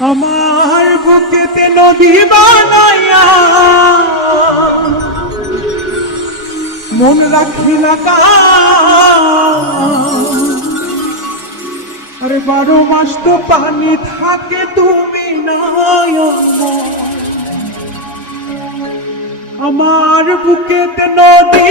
আমার বুকেতে নদী বানাইয়া, মন রাখিলা আরে বারো মাস তো পানি থাকে, তুমি আমার। আমার বুকেতে নদী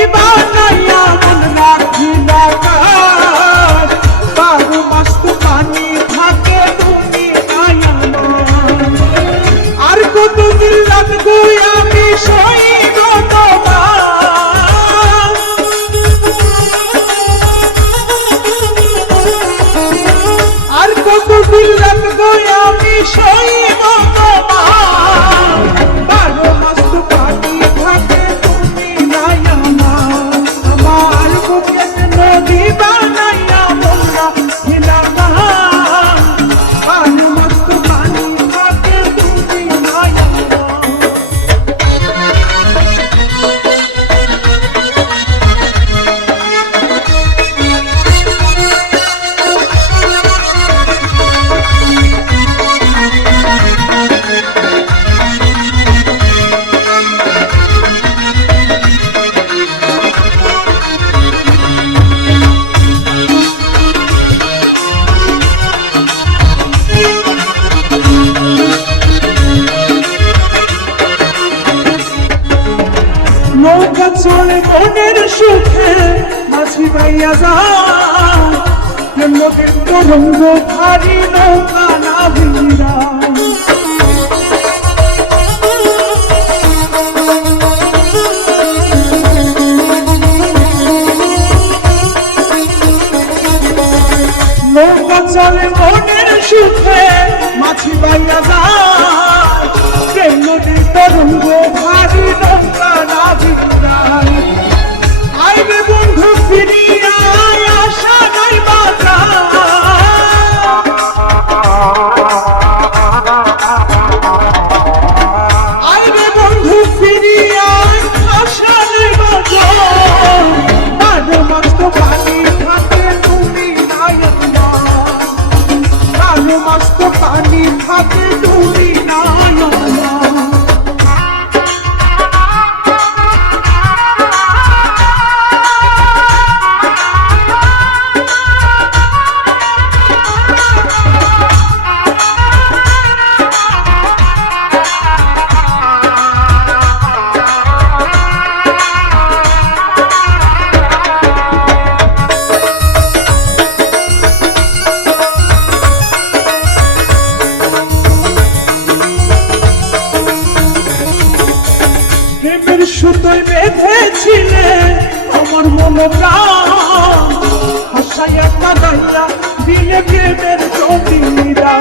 ভাইয়া যায় নদীর তরঙ্গ ভারী নৌকা না ভিড়া। নৌকা চলে মনের সুখে, মাছি বাইয়া যায় বেঁধেছিলে আমার মন প্রাণ। হাসাইয়া কাদাইয়া দিলে প্রেমের জমিরা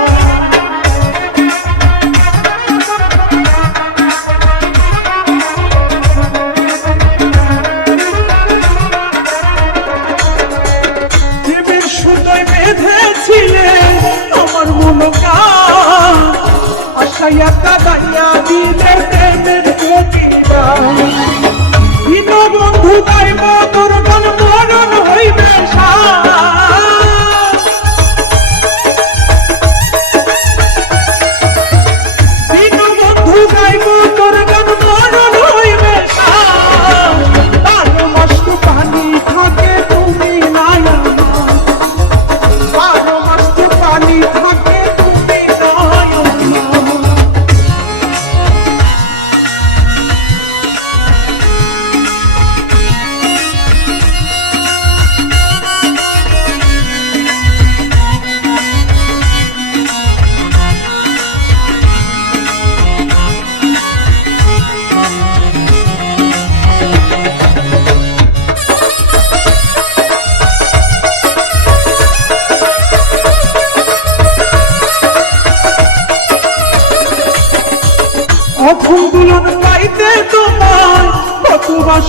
বেঁধেছিলে, আমার মন আশাইয়া কাদাইয়া দিলে প্রেমের জমিরা বন্ধু তাই তোর মন মরণ হইবে সার।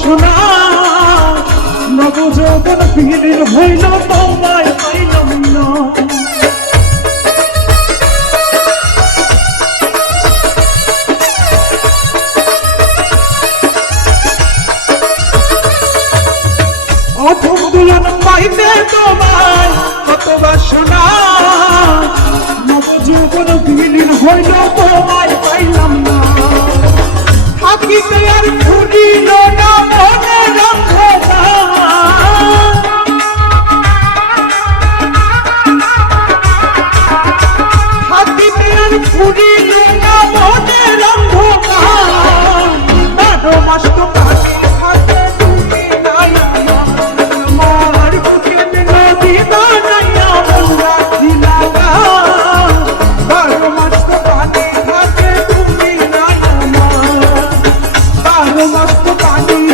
বাসনা নব যৌবন হইল তোমায়, পাইলাম না। অথম দুলন পাইতে তোমায়, কত বাসনা। নব যৌবন হইল তোমায়। I'm a master, I'm